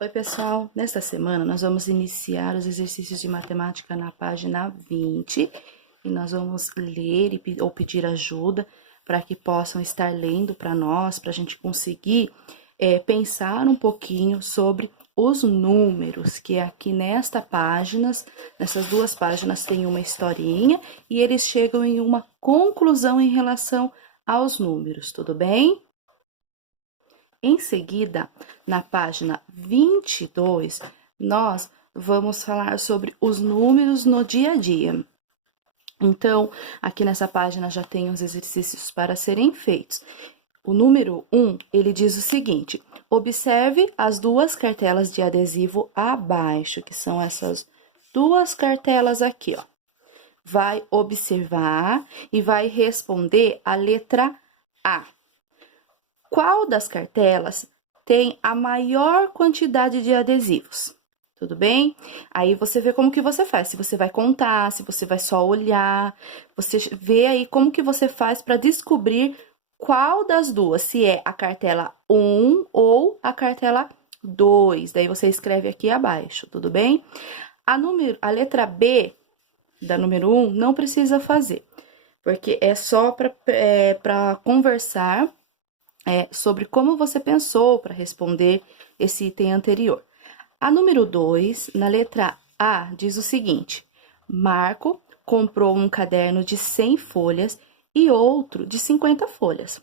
Oi, pessoal! Nesta semana, nós vamos iniciar os exercícios de matemática na página 20 e nós vamos ler ou pedir ajuda para que possam estar lendo para nós, para a gente conseguir pensar um pouquinho sobre os números, que aqui nessas duas páginas tem uma historinha e eles chegam em uma conclusão em relação aos números, tudo bem? Em seguida, na página 22, nós vamos falar sobre os números no dia a dia. Então, aqui nessa página já tem os exercícios para serem feitos. O número 1, ele diz o seguinte: observe as duas cartelas de adesivo abaixo, que são essas duas cartelas aqui, ó. Vai observar e vai responder a letra A. Qual das cartelas tem a maior quantidade de adesivos? Tudo bem? Aí você vê como que você faz, se você vai contar, se você vai só olhar, você vê aí como que você faz para descobrir qual das duas, se é a cartela 1 ou a cartela 2. Daí você escreve aqui abaixo, tudo bem? A letra B da número 1 não precisa fazer, porque é só para conversar sobre como você pensou para responder esse item anterior. A número 2, na letra A, diz o seguinte: Marco comprou um caderno de 100 folhas e outro de 50 folhas.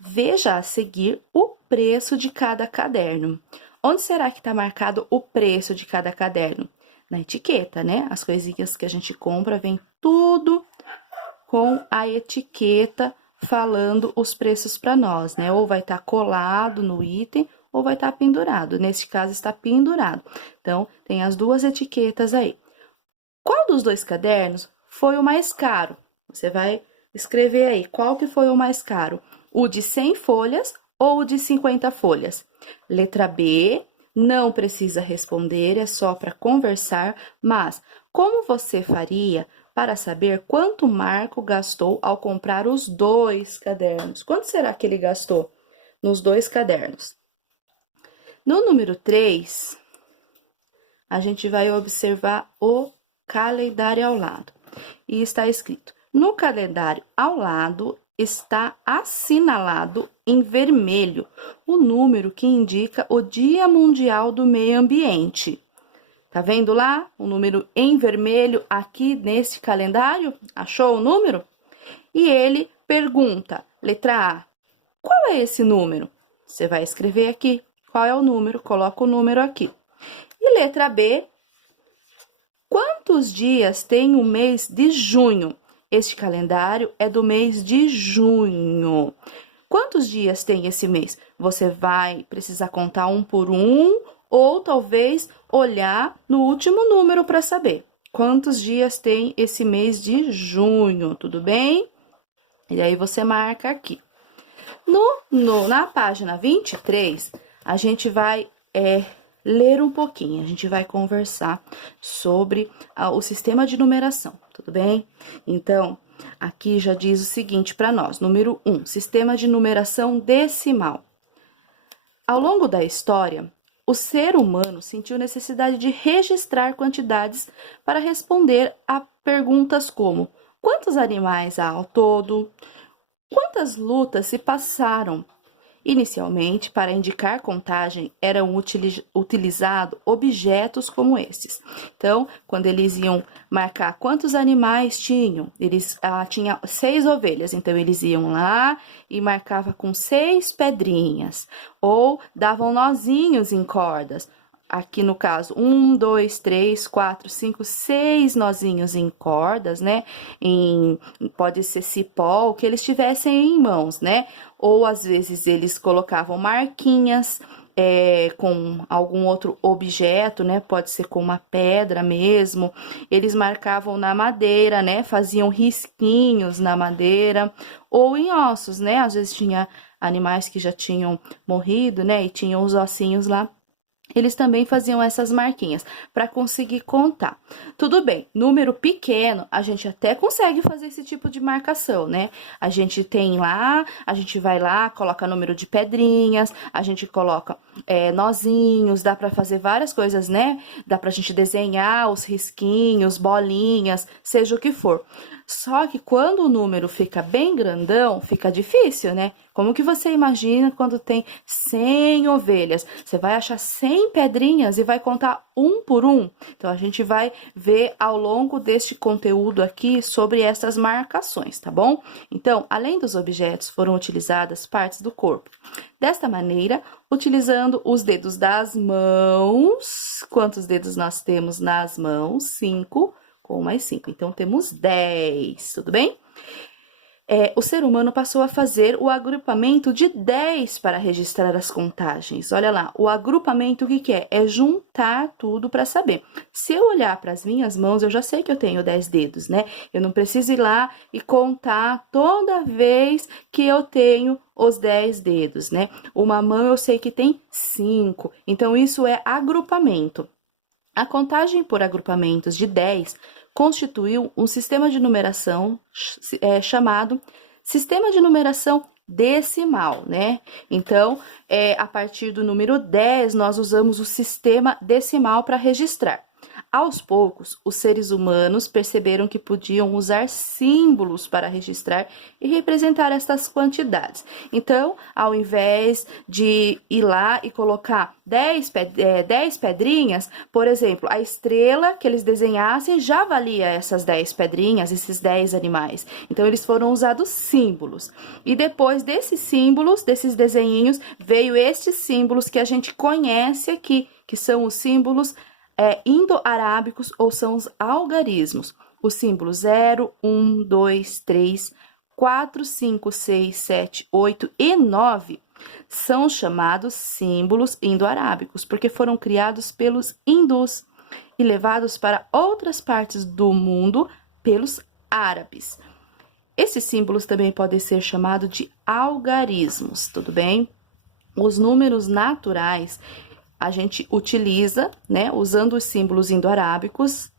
Veja a seguir o preço de cada caderno. Onde será que está marcado o preço de cada caderno? Na etiqueta, né? As coisinhas que a gente compra vem tudo com a etiqueta falando os preços para nós, né? Ou vai estar colado no item, ou vai estar pendurado. Neste caso, está pendurado. Então, tem as duas etiquetas aí. Qual dos dois cadernos foi o mais caro? Você vai escrever aí, qual que foi o mais caro? O de 100 folhas ou o de 50 folhas? Letra B, não precisa responder, é só para conversar, mas como você faria para saber quanto Marco gastou ao comprar os dois cadernos? Quanto será que ele gastou nos dois cadernos? No número 3, a gente vai observar o calendário ao lado. E está escrito: no calendário ao lado está assinalado em vermelho o número que indica o Dia Mundial do Meio Ambiente. Tá vendo lá o número em vermelho aqui nesse calendário? Achou o número? E ele pergunta, letra A, qual é esse número? Você vai escrever aqui qual é o número, coloca o número aqui. E letra B, quantos dias tem o mês de junho? Este calendário é do mês de junho. Quantos dias tem esse mês? Você vai precisar contar um por um, ou talvez olhar no último número para saber quantos dias tem esse mês de junho, tudo bem? E aí você marca aqui. Na página 23, a gente vai ler um pouquinho, a gente vai conversar sobre o sistema de numeração, tudo bem? Então, aqui já diz o seguinte para nós, número 1, sistema de numeração decimal. Ao longo da história, o ser humano sentiu necessidade de registrar quantidades para responder a perguntas como: quantos animais há ao todo? Quantas lutas se passaram? Inicialmente, para indicar contagem, eram utilizados objetos como esses. Então, quando eles iam marcar quantos animais tinham, eles tinham 6 ovelhas, então eles iam lá e marcava com 6 pedrinhas, ou davam nozinhos em cordas. Aqui no caso, 1, 2, 3, 4, 5, 6 nozinhos em cordas, né? Pode ser cipó, o que eles tivessem em mãos, né? Ou às vezes eles colocavam marquinhas com algum outro objeto, né? Pode ser com uma pedra mesmo. Eles marcavam na madeira, né? Faziam risquinhos na madeira ou em ossos, né? Às vezes tinha animais que já tinham morrido, né? E tinham os ossinhos lá eles também faziam essas marquinhas para conseguir contar. Tudo bem, número pequeno, a gente até consegue fazer esse tipo de marcação, né? A gente tem lá, a gente vai lá, coloca número de pedrinhas, a gente coloca nozinhos, dá para fazer várias coisas, né? Dá pra gente desenhar os risquinhos, bolinhas, seja o que for. Só que quando o número fica bem grandão, fica difícil, né? Como que você imagina quando tem 100 ovelhas? Você vai achar 100 pedrinhas e vai contar um por um? Então, a gente vai ver ao longo deste conteúdo aqui sobre essas marcações, tá bom? Então, além dos objetos, foram utilizadas partes do corpo. Desta maneira, utilizando os dedos das mãos. Quantos dedos nós temos nas mãos? 5. Com mais 5, então temos 10, tudo bem? O ser humano passou a fazer o agrupamento de 10 para registrar as contagens. Olha lá, o agrupamento o que é? É juntar tudo para saber. Se eu olhar para as minhas mãos, eu já sei que eu tenho 10 dedos, né? Eu não preciso ir lá e contar toda vez que eu tenho os 10 dedos, né? Uma mão eu sei que tem 5, então isso é agrupamento. A contagem por agrupamentos de 10 constituiu um sistema de numeração chamado sistema de numeração decimal, né? Então, a partir do número 10, nós usamos o sistema decimal para registrar. Aos poucos, os seres humanos perceberam que podiam usar símbolos para registrar e representar essas quantidades. Então, ao invés de ir lá e colocar 10 pedrinhas, por exemplo, a estrela que eles desenhassem já valia essas 10 pedrinhas, esses 10 animais. Então, eles foram usados símbolos. E depois desses símbolos, desses desenhinhos, veio estes símbolos que a gente conhece aqui, que são os símbolos indo-arábicos ou são os algarismos. Os símbolos 0, 1, 2, 3, 4, 5, 6, 7, 8 e 9 são chamados símbolos indo-arábicos, porque foram criados pelos hindus e levados para outras partes do mundo pelos árabes. Esses símbolos também podem ser chamados de algarismos, tudo bem? Os números naturais a gente utiliza, né, usando os símbolos indo-arábicos,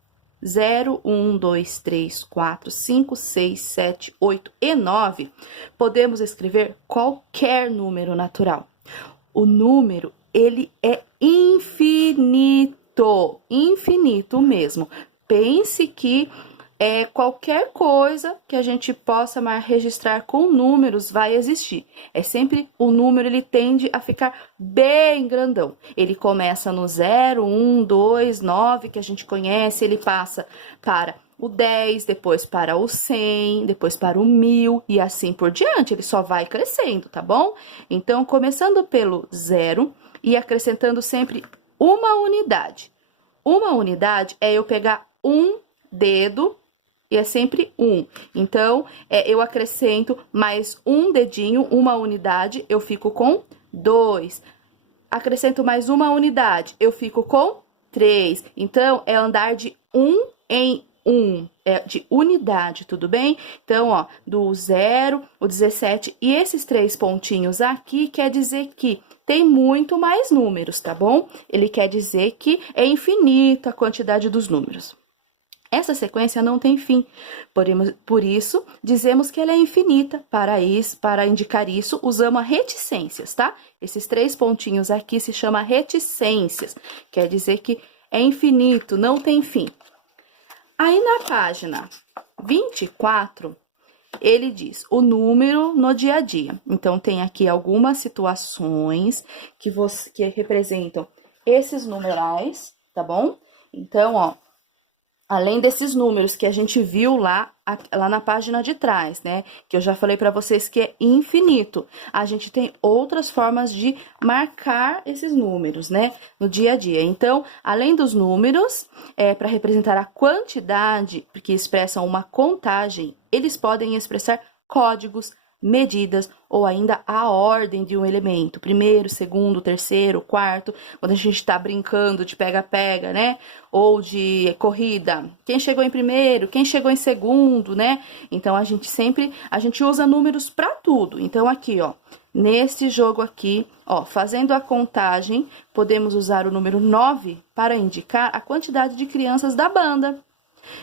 0, 1, 2, 3, 4, 5, 6, 7, 8 e 9, podemos escrever qualquer número natural. O número, ele é infinito, infinito mesmo. Pense que qualquer coisa que a gente possa registrar com números vai existir. É sempre o número, ele tende a ficar bem grandão. Ele começa no 0, 1, 2, 9, que a gente conhece, ele passa para o 10, depois para o 100, depois para o 1000 e assim por diante. Ele só vai crescendo, tá bom? Então, começando pelo 0 e acrescentando sempre uma unidade. Uma unidade é eu pegar um dedo e é sempre 1. Então, eu acrescento mais um dedinho, uma unidade, eu fico com 2. Acrescento mais uma unidade, eu fico com 3. Então, é andar de 1 em 1, de unidade, tudo bem? Então, ó, do 0, o 17 e esses 3 pontinhos aqui quer dizer que tem muito mais números, tá bom? Ele quer dizer que é infinito a quantidade dos números. Essa sequência não tem fim, por isso, dizemos que ela é infinita. Para indicar isso, usamos reticências, tá? Esses 3 pontinhos aqui se chama reticências, quer dizer que é infinito, não tem fim. Aí, na página 24, ele diz o número no dia a dia. Então, tem aqui algumas situações que representam esses numerais, tá bom? Então, ó, além desses números que a gente viu lá na página de trás, né? Que eu já falei para vocês que é infinito. A gente tem outras formas de marcar esses números, né? No dia a dia. Então, além dos números, para representar a quantidade, que expressam uma contagem, eles podem expressar códigos, medidas ou ainda a ordem de um elemento, primeiro, segundo, terceiro, quarto, quando a gente está brincando de pega-pega, né? Ou de corrida, quem chegou em primeiro, quem chegou em segundo, né? Então, a gente usa números para tudo. Então, aqui, ó, nesse jogo aqui, ó, fazendo a contagem, podemos usar o número 9 para indicar a quantidade de crianças da banda.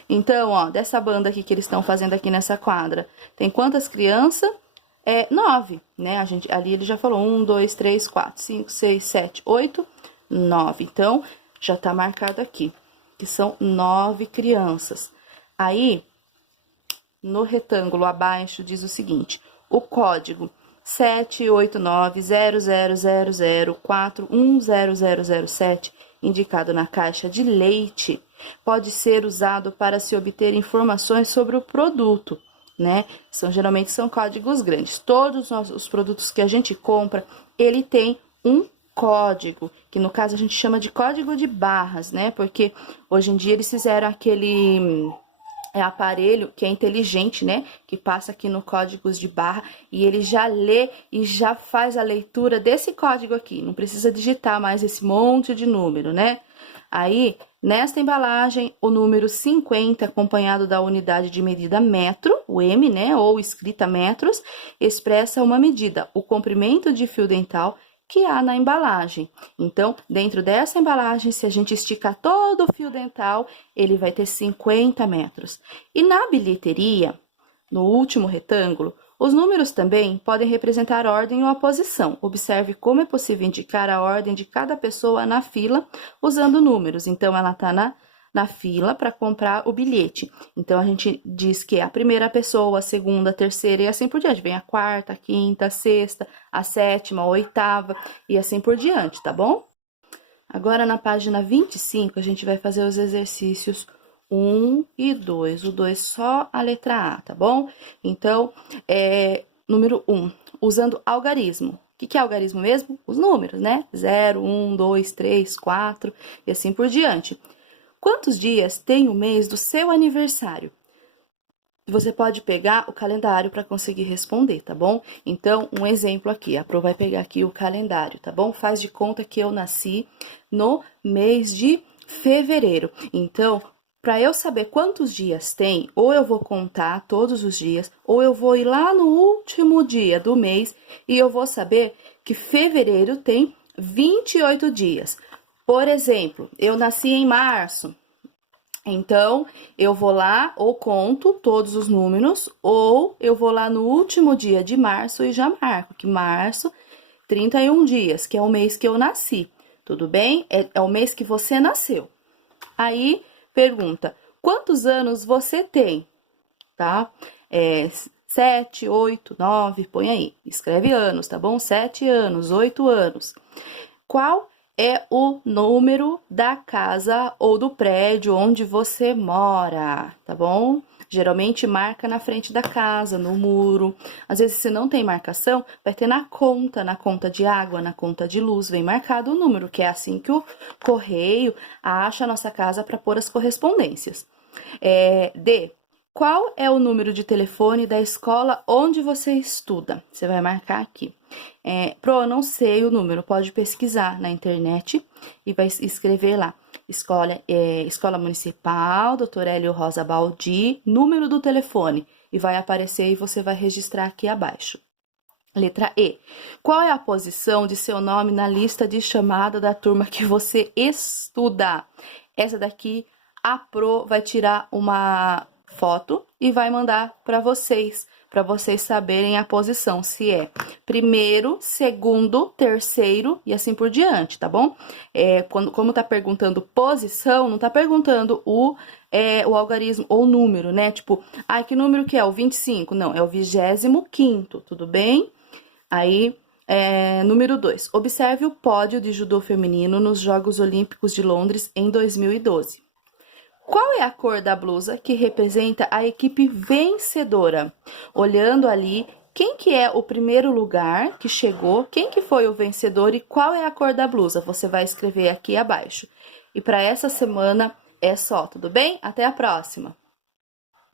Então, ó, dessa banda aqui que eles estão fazendo aqui nessa quadra, tem quantas crianças? 9, né? Ali ele já falou 1, 2, 3, 4, 5, 6, 7, 8, 9. Então, já tá marcado aqui, que são 9 crianças. Aí, no retângulo abaixo, diz o seguinte, o código 7890000410007, indicado na caixa de leite, pode ser usado para se obter informações sobre o produto, né? Geralmente são códigos grandes. Todos os produtos que a gente compra, ele tem um código, que no caso a gente chama de código de barras, né? Porque hoje em dia eles fizeram aquele aparelho que é inteligente, né? Que passa aqui no códigos de barra e ele já lê e já faz a leitura desse código aqui. Não precisa digitar mais esse monte de número, né? Aí, nesta embalagem, o número 50, acompanhado da unidade de medida metro, o M, né, ou escrita metros, expressa uma medida, o comprimento de fio dental que há na embalagem. Então, dentro dessa embalagem, se a gente esticar todo o fio dental, ele vai ter 50 metros. E na bilheteria, no último retângulo, os números também podem representar ordem ou a posição. Observe como é possível indicar a ordem de cada pessoa na fila usando números. Então, ela está na fila para comprar o bilhete. Então, a gente diz que é a primeira pessoa, a segunda, a terceira e assim por diante. Vem a quarta, a quinta, a sexta, a sétima, a oitava e assim por diante, tá bom? Agora, na página 25, a gente vai fazer os exercícios 1 e 2, o 2 só a letra A, tá bom? Então, número 1, usando algarismo. O que é algarismo mesmo? Os números, né? 0, 1, 2, 3, 4 e assim por diante. Quantos dias tem o mês do seu aniversário? Você pode pegar o calendário para conseguir responder, tá bom? Então, um exemplo aqui, a Pro vai pegar aqui o calendário, tá bom? Faz de conta que eu nasci no mês de fevereiro. Então, para eu saber quantos dias tem, ou eu vou contar todos os dias, ou eu vou ir lá no último dia do mês e eu vou saber que fevereiro tem 28 dias. Por exemplo, eu nasci em março, então eu vou lá ou conto todos os números, ou eu vou lá no último dia de março e já marco que março, 31 dias, que é o mês que eu nasci, tudo bem? É o mês que você nasceu. Aí, pergunta, quantos anos você tem? Tá? 7, 8, 9, põe aí. Escreve anos, tá bom? 7 anos, 8 anos. Qual é o número da casa ou do prédio onde você mora, tá bom? Geralmente marca na frente da casa, no muro. Às vezes, se não tem marcação, vai ter na conta de água, na conta de luz, vem marcado o número, que é assim que o correio acha a nossa casa para pôr as correspondências. D. Qual é o número de telefone da escola onde você estuda? Você vai marcar aqui. Pro, eu não sei o número, pode pesquisar na internet e vai escrever lá. Escola Municipal, Dr. Hélio Rosa Baldi, número do telefone. E vai aparecer e você vai registrar aqui abaixo. Letra E. Qual é a posição de seu nome na lista de chamada da turma que você estuda? Essa daqui, a Pro vai tirar uma foto e vai mandar para vocês saberem a posição, se é primeiro, segundo, terceiro e assim por diante, tá bom? Como tá perguntando posição, não tá perguntando o algarismo ou número, né? Tipo, que número que é? O 25? Não, é o 25º, tudo bem? Aí, número 2. Observe o pódio de judô feminino nos Jogos Olímpicos de Londres em 2012. Qual é a cor da blusa que representa a equipe vencedora? Olhando ali, quem que é o primeiro lugar que chegou, quem que foi o vencedor e qual é a cor da blusa? Você vai escrever aqui abaixo. E para essa semana é só, tudo bem? Até a próxima!